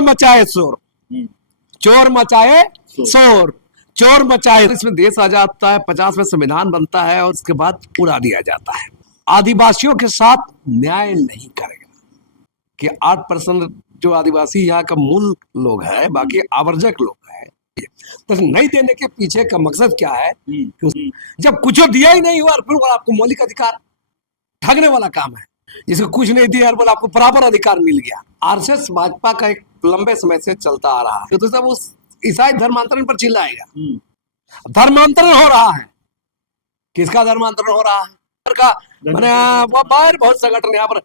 मचाए शोर, चोर मचाए शोर, चोर मचाए, इसमें देश आ जाता है, 50 में संविधान बनता है और उसके बाद उड़ा दिया जाता है। आदिवासियों के साथ न्याय नहीं करेगा कि 8% जो आदिवासी यहाँ का मूल लोग है, बाकी आवर्जक लोग है। तो नहीं देने के पीछे का मकसद क्या है? जब कुछ दिया ही नहीं हुआ और फिर आपको मौलिक अधिकार, ठगने वाला काम है। जिसको कुछ नहीं दिया और बोला आपको बराबर अधिकार मिल गया। आरएसएस भाजपा का एक लंबे समय से चलता आ रहा है, तो सब उस ईसाई धर्मांतरण पर चिल्लाएगा। धर्मांतरण हो रहा है, किसका धर्मांतरण हो रहा है? मैंने बाहर बहुत संगठन यहाँ पर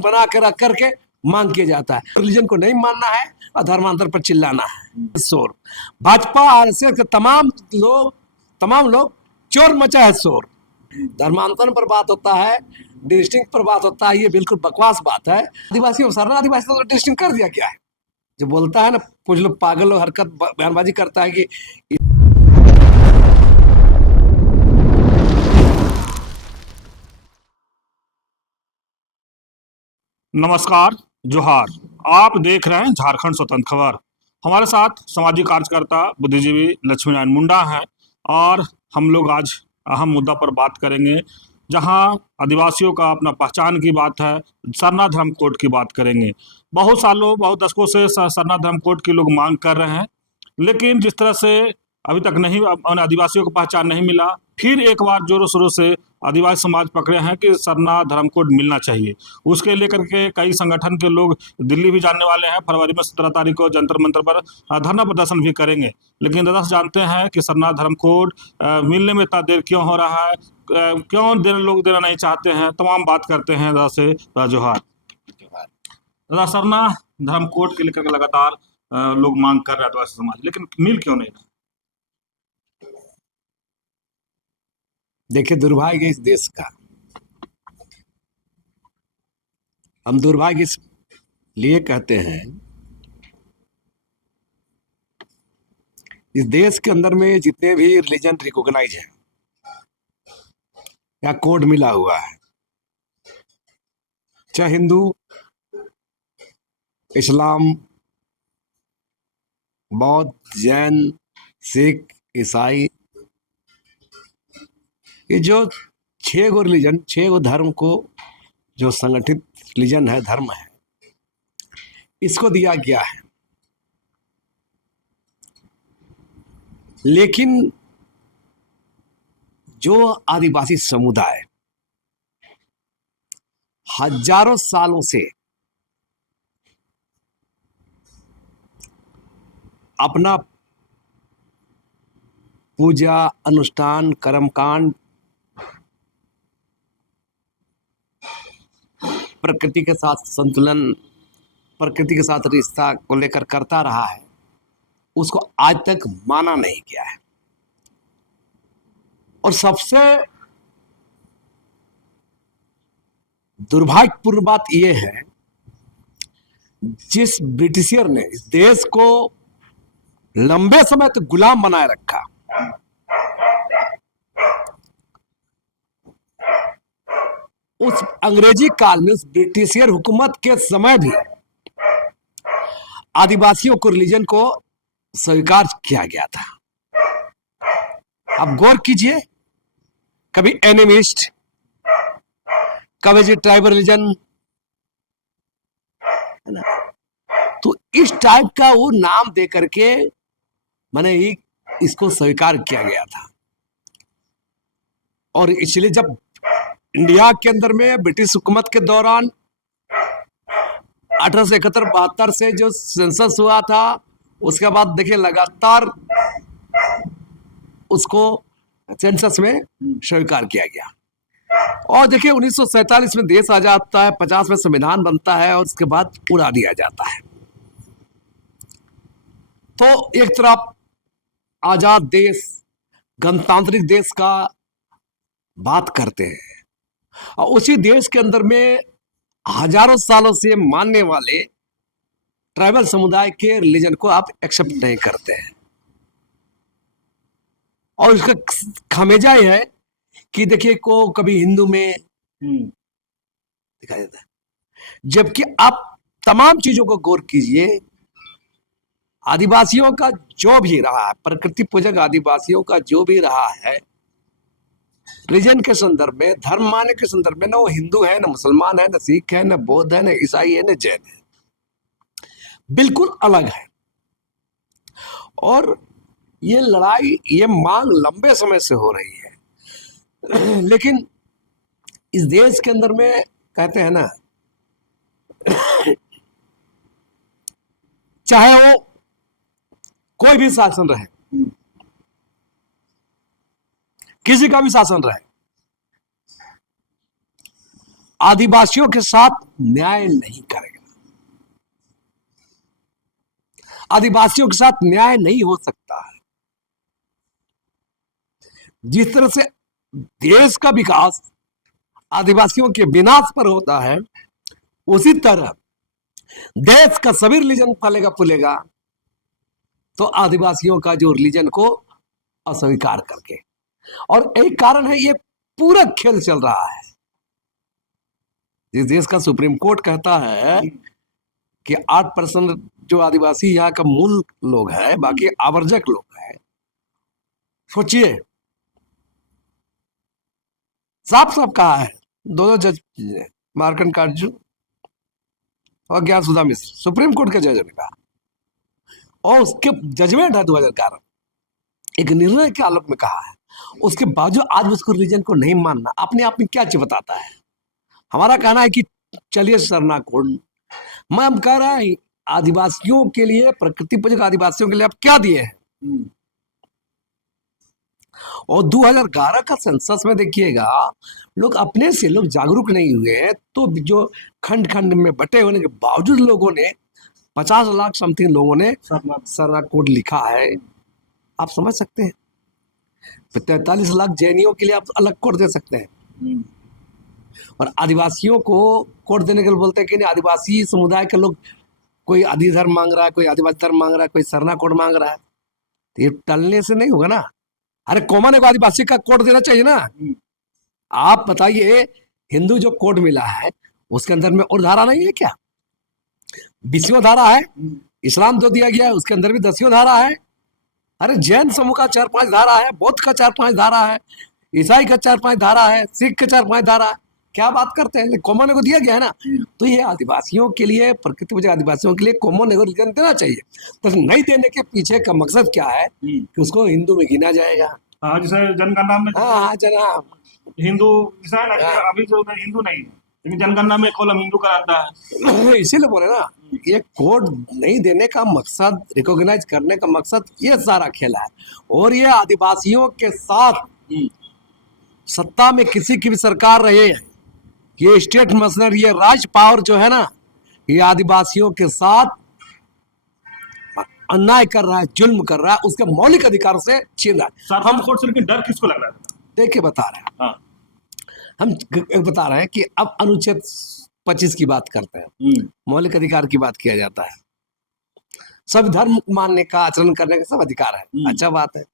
बना के रख करके मांग किया जाता है। रिलीजन को नहीं मानना है और धर्मांतर पर चिल्लाना है। शोर, भाजपा आरएसएस के तमाम लोग चोर मचा है शोर। धर्मांतरण पर बात होता है, डिस्टिंग पर बात होता है, ये बिल्कुल बकवास बात है। आदिवासी सरना आदिवासी तो डिस्टिंग कर दिया क्या है? जो बोलता है ना, कुछ लोग पागल लोग हरकत बयानबाजी करता है कि नमस्कार, जोहार। आप देख रहे हैं झारखंड स्वतंत्र खबर। हमारे साथ सामाजिक कार्यकर्ता बुद्धिजीवी लक्ष्मीनारायण मुंडा हैं और हम लोग आज अहम मुद्दा पर बात करेंगे, जहां आदिवासियों का अपना पहचान की बात है। सरना धर्म कोड की बात करेंगे। बहुत सालों, बहुत दशकों से सरना धर्म कोड की लोग मांग कर रहे हैं, लेकिन जिस तरह से अभी तक नहीं, आदिवासियों को पहचान नहीं मिला। फिर एक बार जोरों शोरों से आदिवासी समाज पकड़े हैं कि सरना धर्म कोड मिलना चाहिए। उसके लेकर के कई संगठन के लोग दिल्ली भी जाने वाले हैं। फरवरी में 17 तारीख को जंतर मंतर पर धरना प्रदर्शन भी करेंगे। लेकिन दादा जानते हैं कि सरना धर्म कोड मिलने में इतना देर क्यों हो रहा है, क्यों लोग देना नहीं चाहते हैं, तमाम बात करते हैं दादा से। दादा जोहार। दादा, सरना धर्म कोड के लेकर के लगातार लोग मांग कर रहे हैं आदिवासी समाज, लेकिन मिल क्यों नहीं रहा? देखिए, दुर्भाग्य इस देश का, हम दुर्भाग्य इस लिए कहते हैं, इस देश के अंदर में जितने भी रिलीजन रिकॉग्नाइज है या कोड मिला हुआ है, चाहे हिंदू, इस्लाम, बौद्ध, जैन, सिख, ईसाई, ये जो 6 गो रिलीजन, 6 गो धर्म को जो संगठित रिलीजन है, धर्म है, इसको दिया गया है। लेकिन जो आदिवासी समुदाय हजारों सालों से अपना पूजा, अनुष्ठान, कर्मकांड, प्रकृति के साथ संतुलन, प्रकृति के साथ रिश्ता को लेकर करता रहा है, उसको आज तक माना नहीं गया है। और सबसे दुर्भाग्यपूर्ण बात यह है, जिस ब्रिटिशियर ने इस देश को लंबे समय तक गुलाम बनाए रखा, उस अंग्रेजी काल में, उस ब्रिटिशियर हुकूमत के समय भी आदिवासियों को, रिलीजन को स्वीकार किया गया था। आप गौर कीजिए, कभी एनिमिस्ट, कभी जी ट्राइबल रिलीजन, है ना? तो इस टाइप का वो नाम दे करके मैंने इसको स्वीकार किया गया था। और इसलिए जब इंडिया के अंदर में ब्रिटिश हुकूमत के दौरान 1871-72 से जो सेंसस हुआ था, उसके बाद देखिए लगातार उसको सेंसस में स्वीकार किया गया। और देखिए 1947 में देश आ जाता है, 50 में संविधान बनता है और उसके बाद उड़ा दिया जाता है। तो एक तरफ आजाद देश, गणतांत्रिक देश का बात करते हैं, और उसी देश के अंदर में हजारों सालों से मानने वाले ट्राइबल समुदाय के रिलीजन को आप एक्सेप्ट नहीं करते हैं। और इसका खामियाजा यह है कि देखिए को कभी हिंदू में दिखाई देता है, जबकि आप तमाम चीजों को गौर कीजिए, आदिवासियों का जो भी रहा है, प्रकृति पूजक आदिवासियों का जो भी रहा है, रिलीजन के संदर्भ में, धर्म मानने के संदर्भ में, ना वो हिंदू है, ना मुसलमान है, ना सिख है, ना बौद्ध है, ना ईसाई है, ना जैन है, बिल्कुल अलग है। और ये लड़ाई, ये मांग लंबे समय से हो रही है। लेकिन इस देश के अंदर में कहते हैं ना, चाहे वो कोई भी शासन रहे, किसी का भी शासन रहे, आदिवासियों के साथ न्याय नहीं करेगा। आदिवासियों के साथ न्याय नहीं हो सकता है। जिस तरह से देश का विकास आदिवासियों के विनाश पर होता है, उसी तरह देश का सभी रिलीजन फलेगा फूलेगा तो आदिवासियों का जो रिलीजन को अस्वीकार करके। और एक कारण है, ये पूरा खेल चल रहा है। जिस देश का सुप्रीम कोर्ट कहता है कि 8% जो आदिवासी यहाँ का मूल लोग है, बाकी आवर्जक लोग है। सोचिए, साफ साफ कहा है, दो जज, मार्कंड अर्जुन और ज्ञान सुधा मिश्र, सुप्रीम कोर्ट के जज ने कहा, और उसके जजमेंट है 2011, एक निर्णय के आलोक में कहा है। उसके बावजूद आज उसको रिलीजन को नहीं मानना अपने आप में क्या चीज बताता है? हमारा कहना है कि चलिए सरना कोड, मैं हम कह रहा है आदिवासियों के लिए, प्रकृति पूजक आदिवासियों के लिए आप क्या दिए हैं? और 2011 का सेंसस में देखिएगा, लोग अपने से लोग जागरूक नहीं हुए हैं, तो जो खंड खंड में बटे होने के बावजूद लोगों ने 50 लाख समथिंग लोगों ने सरना कोड लिखा है। आप समझ सकते हैं, 43 लाख जैनियों के लिए आप अलग कोड दे सकते हैं, और आदिवासियों को कोड देने के लिए बोलते हैं कि नहीं, आदिवासी समुदाय के लोग, कोई आदि धर्म मांग रहा है, कोई आदिवासी धर्म मांग रहा है, कोई सरना कोड मांग रहा है, तो ये टलने से नहीं होगा ना। अरे कॉमन एक आदिवासी का कोड देना चाहिए ना। आप बताइए, हिंदू जो कोड मिला है उसके अंदर में और धारा नहीं है क्या? 20वां धारा है, इस्लाम जो दिया गया है उसके अंदर भी 10वां धारा है। अरे जैन समूह का 4-5 धारा है, बौद्ध का 4-5 धारा है, ईसाई का 4-5 धारा है, सिख का 4-5 धारा है। क्या बात करते हैं? कॉमन को दिया गया है ना। तो ये आदिवासियों के लिए, प्रकृति पूजक आदिवासियों के लिए कॉमन रिलीजन देना चाहिए। तो नहीं देने के पीछे का मकसद क्या है कि उसको हिंदू में गिना जाएगा। हाँ, जैसे जनगणना में हाँ जनाब, हिंदू जैसा है ना, अभी जो हिंदू नहीं है, लेकिन जनगणना में कॉलम हिंदू का आता है। इसीलिए बोले ना, ये कोड नहीं देने का मकसद, रिकॉग्नाइज करने का मकसद, ये सारा खेला है। और ये आदिवासियों के साथ सत्ता में किसी की भी सरकार रहे, ये स्टेट मशीनरी, ये राज पावर जो है ना, ये आदिवासियों के साथ अन्याय कर रहा है, जुल्म कर रहा है, उसके मौलिक अधिकार से छीन रहा है। हम कोर्ट से, लेकिन डर किसको लग रहा है? देखिए बता रहे हैं, हाँ। हम बता रहे हैं कि अब अनुच्छेद 25 की बात करते हैं, मौलिक अधिकार की बात किया जाता है। सब धर्म मानने का, आचरण करने का सब अधिकार है। अच्छा बात है,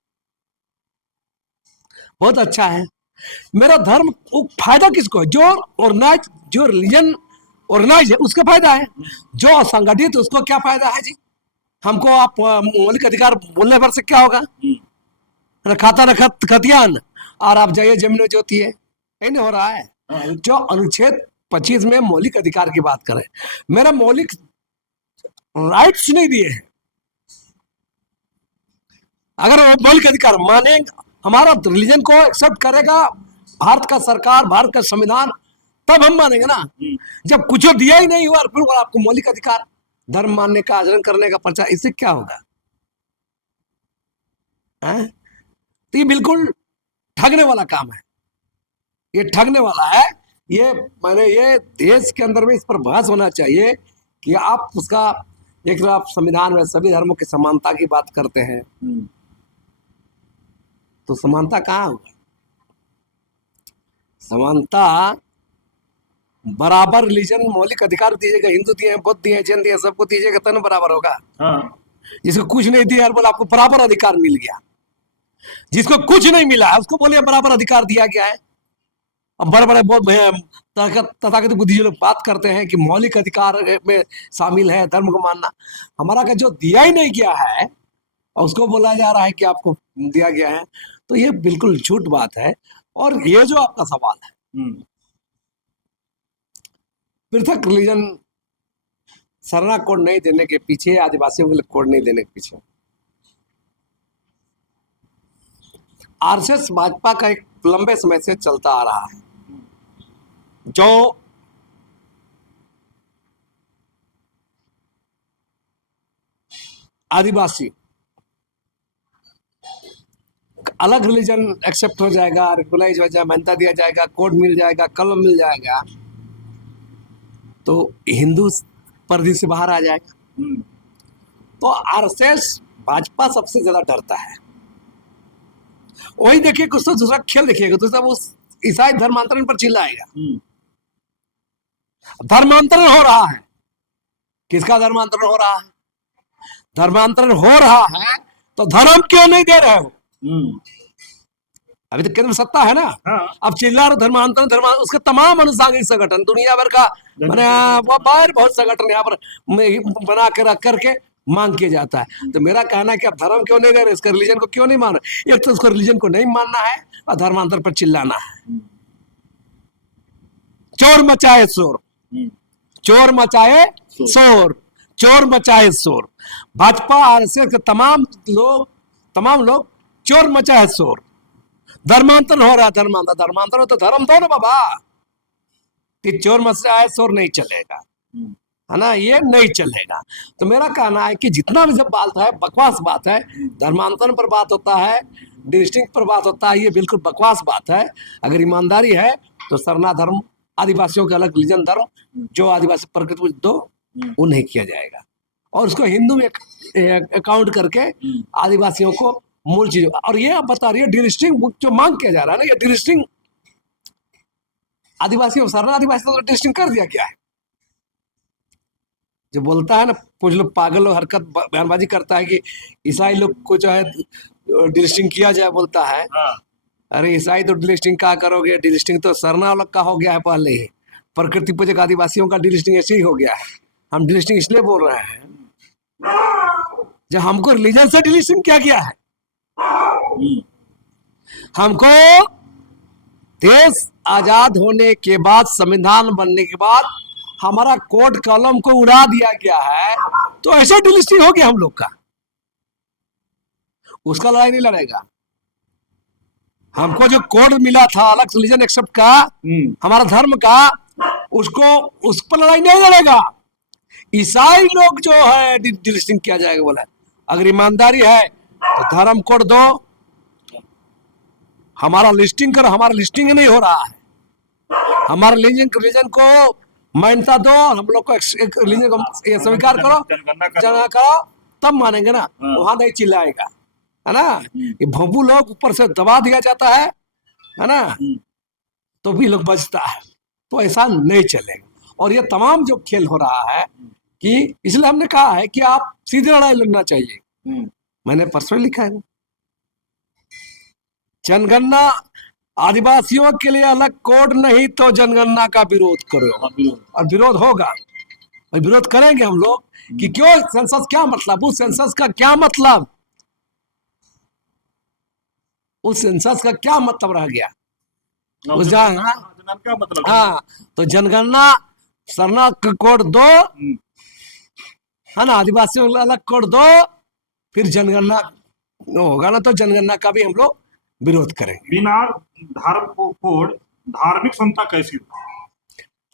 बहुत अच्छा है। मेरा धर्म, फायदा किसको है? जो ऑर्गेनाइज, जो रिलीजन ऑर्गेनाइज है उसका फायदा है। जो असंगठित, उसको क्या फायदा है जी? हमको आप मौलिक अधिकार बोलने भर से क्या होगा? खाता न खतियान, और आप जाइए जमीन जोती है, नहीं हो रहा है। जो अनुच्छेद 25 में मौलिक अधिकार की बात करें, मेरा मौलिक राइट्स नहीं दिए हैं। अगर मौलिक अधिकार माने, हमारा रिलीजन को एक्सेप्ट करेगा भारत का सरकार, भारत का संविधान, तब हम मानेंगे ना। जब कुछ दिया ही नहीं हुआ और फिर आपको मौलिक अधिकार, धर्म मानने का, आचरण करने का पर्चा, इससे क्या होगा? तो ये बिल्कुल ठगने वाला काम है, ये ठगने वाला है। ये मैंने, ये देश के अंदर में इस पर बहस होना चाहिए कि आप उसका, एक तरफ आप संविधान में सभी धर्मों की समानता की बात करते हैं, तो समानता कहाँ होगा? समानता, बराबर रिलीजन, मौलिक अधिकार दीजिएगा, हिंदू दिए, बौद्ध दिए, जैन दिए, सबको दीजिएगा तब बराबर होगा। जिसको कुछ नहीं दिया बोला आपको बराबर अधिकार मिल गया, जिसको कुछ नहीं मिला है उसको बोले बराबर अधिकार दिया गया है। अब बड़े बड़े बहुत तथाकथित बुद्धिजीवी लोग बात करते हैं कि मौलिक अधिकार में शामिल है धर्म को मानना। हमारा का जो दिया ही नहीं गया है और उसको बोला जा रहा है कि आपको दिया गया है, तो ये बिल्कुल झूठ बात है। और ये जो आपका सवाल है पृथक रिलीजन सरना कोड नहीं देने के पीछे, आदिवासियों के लिए कोड नहीं देने के पीछे आरएसएस भाजपा का एक लंबे समय से चलता आ रहा है, जो आदिवासी अलग रिलीजन एक्सेप्ट हो जाएगा, रिकॉग्नाइज हो जाएगा, मान्यता दिया जाएगा, कोड मिल जाएगा, कलम मिल जाएगा, तो हिंदू पर्दे से बाहर आ जाएगा। तो आरएसएस भाजपा सबसे ज्यादा डरता है। वही देखिए, कुछ तो दूसरा खेल देखिएगा, दूसरा वो ईसाई धर्मांतरण पर चिल्लाएगा। धर्मांतरण हो रहा है, किसका धर्मांतरण हो रहा है? धर्मांतरण हो रहा है तो धर्म क्यों नहीं दे रहे हो? अभी तो केंद्र में सत्ता है ना। अब चिल्ला रहे धर्मांतरण, उसके तमाम अनुसांगिक संगठन दुनिया भर का मैंने बाहर बहुत संगठन यहाँ पर बना के रख करके मांग किया जाता है। तो मेरा कहना है कि अब धर्म क्यों नहीं दे रहे, इसका रिलीजन को क्यों नहीं मान रहे? एक तो उसको रिलीजन को नहीं मानना है और धर्मांतरण पर चिल्लाना है। चोर मचाए शोर, चोर मचाए शोर, चोर मचाए शोर। भाजपा आरएसएस के तमाम लोग चोर मचाए शोर। धर्मांतरण हो रहा है, धर्मांतरण हो तो धर्म दो ना बाबा। कि चोर मचाए शोर नहीं चलेगा, है ना, ये नहीं चलेगा। तो मेरा कहना है कि जितना भी जब बात है बकवास बात है, धर्मांतरण पर बात होता है, डिस्टिंक्ट पर बात होता है, ये बिल्कुल बकवास बात है। अगर ईमानदारी है तो सरना धर्म, आदिवासियों के अलग रिलीजन धर्म, जो आदिवासी प्रकृति दो, वो नहीं किया जाएगा। और उसको हिंदू में अकाउंट करके आदिवासियों को मूल चीज। और ये आप बता रही है डिलिस्टिंग जो मांग किया जा रहा है ना, ये डिलिस्टिंग आदिवासियों, सरना आदिवासी तो डिलिस्टिंग कर दिया गया है। जो बोलता है ना, कुछ लोग पागल लोग हरकत बयानबाजी करता है कि ईसाई लोग को जो है डिलिस्टिंग किया जाए, बोलता है अरे ईसाई तो डिलिस्टिंग क्या करोगे, डिलिस्टिंग तो सरना लोग का हो गया है पहले ही। प्रकृति पूजक आदिवासियों का डिलिस्टिंग ऐसे ही हो गया है। हम डिलिस्टिंग इसलिए बोल रहे हैं जब हमको रिलीजन से डिलिस्टिंग किया गया है। हमको देश आजाद होने के बाद, संविधान बनने के बाद हमारा कोड कलम को उड़ा दिया गया है, तो ऐसे डिलिस्टिंग हो गया हम लोग का। उसका लड़ाई नहीं लड़ेगा। हमको जो कोड मिला था अलग रिलीजन एक्सेप्ट का, हमारा धर्म का, उसको उस पर लड़ाई नहीं लड़ेगा। ईसाई लोग जो है डिलिस्टिंग किया जाएगा बोला। अगर ईमानदारी है तो धर्म कोड दो, हमारा लिस्टिंग करो। हमारा लिस्टिंग नहीं हो रहा है। हमारे रिलीजन को मान्यता दो, हम लोग को रिलीजन को स्वीकार करो, जनगणना करो, तब मानेंगे ना। वहां नहीं चिल्लाएगा, है ना। ये भोंपू लोग ऊपर से दबा दिया जाता है ना, तो भी लोग बचता है। तो ऐसा नहीं चलेगा। और ये तमाम जो खेल हो रहा है कि इसलिए हमने कहा है कि आप सीधे लड़ाई लड़ना चाहिए। मैंने परसों लिखा है, जनगणना आदिवासियों के लिए अलग कोड नहीं तो जनगणना का विरोध करो। और विरोध होगा, और विरोध करेंगे हम लोग कि क्यों सेंसस, क्या मतलब, उस सेंसस का क्या मतलब, उस सेंसस का क्या मतलब रह गया उस का मतलब। हाँ, तो जनगणना सरना कोड दो, है ना, आदिवासियों को अलग कोड दो, फिर जनगणना होगा ना, तो जनगणना का भी हम लोग विरोध करेंगे। बिना धर्म कोड धार्मिक स्वतंत्रता कैसी हो?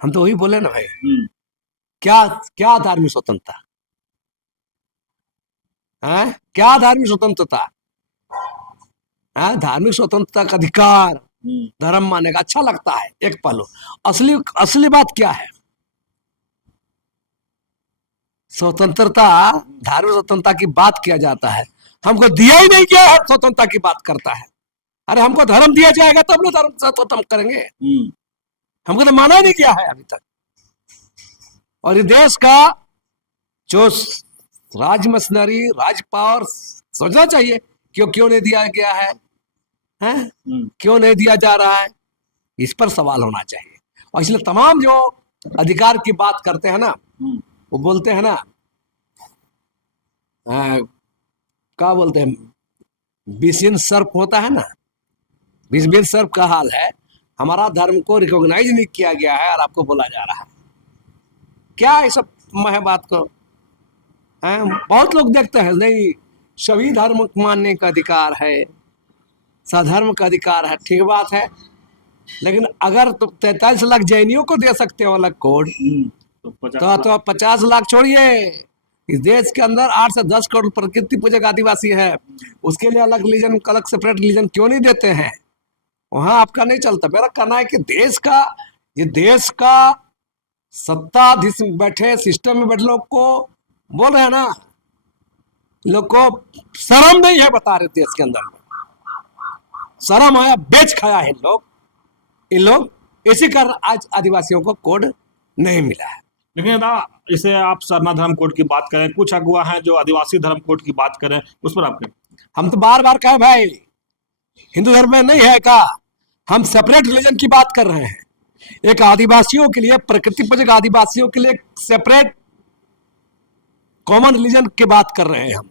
हम तो वही बोले ना भाई, क्या क्या धार्मिक स्वतंत्रता है? क्या धार्मिक स्वतंत्रता है? धार्मिक स्वतंत्रता का अधिकार, धर्म माने का अच्छा लगता है एक पहलू। असली बात क्या है? स्वतंत्रता, धार्मिक स्वतंत्रता की बात किया जाता है, हमको दिया ही नहीं गया है, स्वतंत्रता की बात करता है। अरे हमको धर्म दिया जाएगा तब लोग धर्म स्वतंत्र करेंगे। हमको तो माना नहीं गया है अभी तक। और ये देश का जो राज मशीनरी, राज पावर सोचना चाहिए क्यों नहीं दिया गया है, हैं? क्यों नहीं दिया जा रहा है, इस पर सवाल होना चाहिए। और इसलिए तमाम जो अधिकार की बात करते हैं ना, वो बोलते हैं ना, क्या बोलते हैं, विषीन सर्प होता है ना, विषीन सर्प का हाल है। हमारा धर्म को रिकॉग्नाइज नहीं किया गया है और आपको बोला जा रहा है। क्या ये सब है बात को? बहुत लोग देखते हैं नहीं, सभी धर्म मानने का अधिकार है, सधर्म का अधिकार है, ठीक बात है। लेकिन अगर तुम 43 लाख जैनियों को दे सकते हो अलग कोड, तो 50 लाख छोड़िए, इस देश के अंदर 8 से 10 करोड़ प्रकृति पूजक आदिवासी है, उसके लिए अलग रिलीजन, अलग सेपरेट रिलीजन क्यों नहीं देते हैं? वहां आपका नहीं चलता। मेरा कहना है कि देश का सत्ताधीश बैठे, सिस्टम में बैठे लोग को बोल रहे हैं ना, लोग को शर्म नहीं है, बता रहे देश के अंदर में शर्म आया, बेच खाया है इन लोग इसी कारण आज आदिवासियों को कोड नहीं मिला है। लेकिन दादा, इसे आप सरना धर्म कोड की बात करें, कुछ अगुवा हैं जो आदिवासी धर्म कोड की बात करें, उस पर आप कहें। हम तो बार बार कहे भाई, हिंदू धर्म में नहीं है का, हम सेपरेट रिलीजन की बात कर रहे हैं। एक आदिवासियों के लिए, प्रकृति पूजक आदिवासियों के लिए सेपरेट कॉमन रिलीजन की बात कर रहे हैं हम।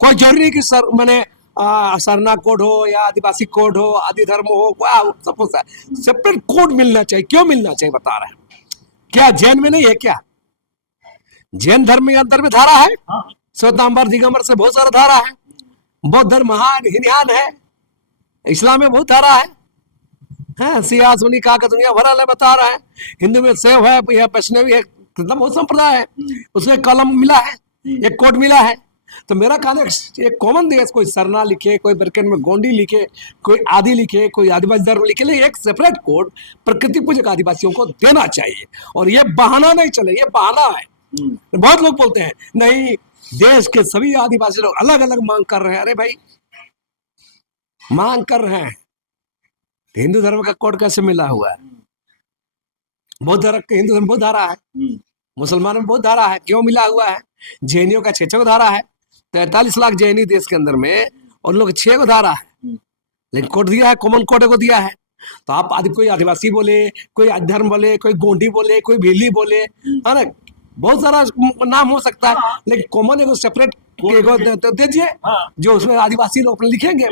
कोई जरूरी नहीं कि सर मैंने सरना कोड हो या आदिवासी कोड हो, आदि धर्म हो, सब सेपरेट कोड मिलना चाहिए। क्यों मिलना चाहिए बता रहे हैं? क्या जैन में नहीं है क्या? जैन धर्म में अंदर में धारा है, श्वेतांबर दिगंबर से बहुत सारा धारा है। बौद्ध धर्म महान हिनहान है, इस्लाम में बहुत धारा है, सिया सुनी का दुनिया भरा है बता रहा है। हिंदू में शैव है, यह वैष्णवी है, मतलब बहुत संप्रदाय है, उसमें कलम मिला है, एक कोड मिला है। तो मेरा कहना है एक कॉमन देश, कोई सरना लिखे, कोई ब्रैकेट में गोंडी लिखे, कोई आदि लिखे, कोई आदिवासी धर्म लिखे, लेकिन एक सेपरेट कोड प्रकृति पूजक आदिवासियों को देना चाहिए। और ये बहाना नहीं चले, ये बहाना है। बहुत लोग बोलते हैं नहीं, देश के सभी आदिवासी लोग अलग अलग मांग कर रहे हैं। अरे भाई, मांग कर रहे हैं, हिंदू धर्म का कोड कैसे मिला हुआ है? बौद्ध धर्म, हिंदू धर्म बहुत धारा है, मुसलमान में बहुत धारा है, क्यों मिला हुआ है? जैनियों का 6 धारा है, 43 लाख जैनी देश के अंदर में, और लोग 6 धारा है, लेकिन कोड दिया है, कॉमन कोड को दिया है। तो आप कोई आदिवासी बोले, कोई धर्म बोले, कोई गोंडी बोले, कोई भीली बोले, है ना, बहुत सारा नाम हो सकता है, लेकिन कॉमन एगो सेपरेट दीजिए जो उसमें आदिवासी लोग लिखेंगे।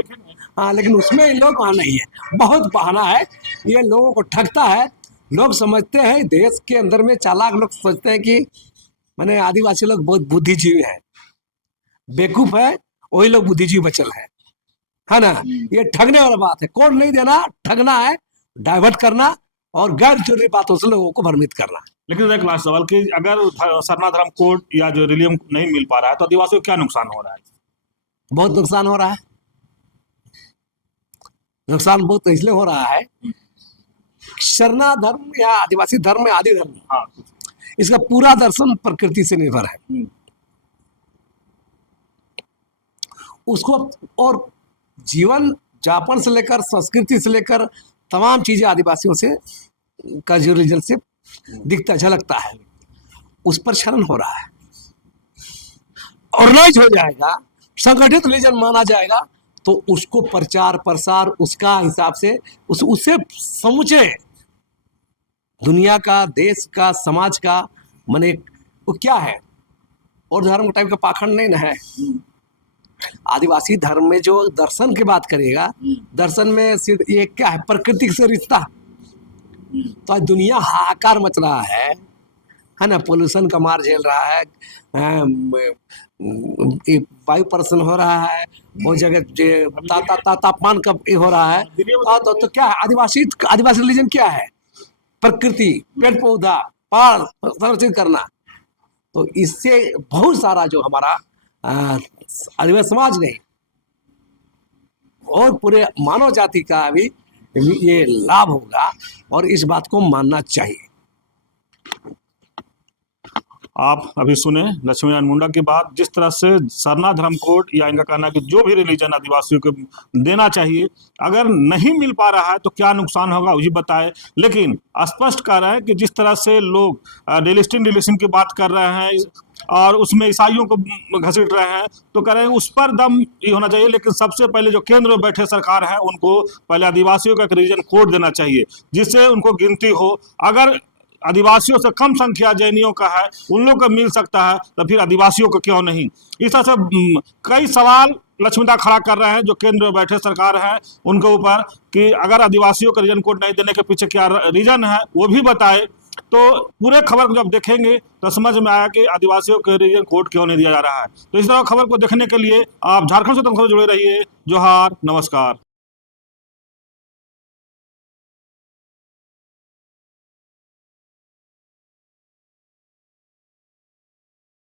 हाँ, लेकिन उसमें इन लोग वहाँ नहीं है, बहुत बहाना है, ये लोगों को ठगता है। लोग समझते हैं देश के अंदर में, चालाक लोग सोचते हैं कि मैंने आदिवासी लोग बहुत बुद्धिजीवी है, बेवकूफ है, वही लोग बुद्धिजीवी बचल है ना। ये ठगने वाला बात है। कोड नहीं देना, ठगना है, डाइवर्ट करना और गैर जरूरी बातों से लोगों को भ्रमित करना। लेकिन एक लास्ट सवाल कि अगर सरना धर्म कोड या जो रिलीजन नहीं मिल पा रहा है तो आदिवासियों को क्या नुकसान हो रहा है? बहुत नुकसान हो रहा है। नुकसान बहुत इसलिए हो रहा है, सरना धर्म या आदिवासी धर्म में आदि धर्म, इसका पूरा दर्शन प्रकृति से निर्भर है। उसको और जीवन जापन से लेकर, संस्कृति से लेकर, तमाम चीजें आदिवासियों से का जो रिलीजन से दिखता झलकता है, उस पर क्षरण हो रहा है। ऑर्गेनाइज हो जाएगा, संगठित रिलीजन माना जाएगा, तो उसको प्रचार प्रसार उसका हिसाब से उससे समूचे दुनिया का, देश का, समाज का, माने वो क्या है, और धर्म टाइप का पाखंड नहीं ना है। आदिवासी धर्म में जो दर्शन की बात करेगा, दर्शन में सिर्फ ये क्या है, प्रकृति से रिश्ता। तो आज दुनिया हाहाकार मच रहा है ना, पोल्यूशन का मार झेल रहा है, वायु प्रदूषण हो रहा है, बहुत जगह तापमान का हो रहा है। तो क्या है, आदिवासी रिलीजन क्या है? प्रकृति, पेड़ पौधा, पहाड़ संरक्षित करना। तो इससे बहुत सारा जो हमारा आदिवासी समाज नहीं और पूरे मानव जाति का भी ये लाभ होगा, और इस बात को मानना चाहिए। आप अभी सुने लक्ष्मीनारायण मुंडा की बात। जिस तरह से सरना धर्म कोड या इनका कहना कि जो भी रिलीजन आदिवासियों को देना चाहिए, अगर नहीं मिल पा रहा है तो क्या नुकसान होगा वही बताए। लेकिन स्पष्ट कर रहे हैं कि जिस तरह से लोग रिलेशन की बात कर रहे हैं, और उसमें ईसाइयों को घसीट रहे हैं, तो कह रहे हैं उस पर दम ये होना चाहिए। लेकिन सबसे पहले जो केंद्र में बैठे सरकार है उनको पहले आदिवासियों का एक रीजन कोड देना चाहिए, जिससे उनको गिनती हो। अगर आदिवासियों से कम संख्या जैनियों का है, उन लोग को मिल सकता है, तो फिर आदिवासियों को क्यों नहीं? इस तरह से कई सवाल लक्ष्मीदा खड़ा कर रहे हैं जो केंद्र में बैठे सरकार है उनके ऊपर, कि अगर आदिवासियों का रीजन कोड नहीं देने के पीछे क्या रीजन है वो भी बताए। तो पूरे खबर को जब देखेंगे तो समझ में आया कि आदिवासियों के रीजन कोड क्यों नहीं दिया जा रहा है। तो इस तरह खबर को देखने के लिए आप झारखंड स्वतंत्र खबर जुड़े रहिए। जोहार, नमस्कार।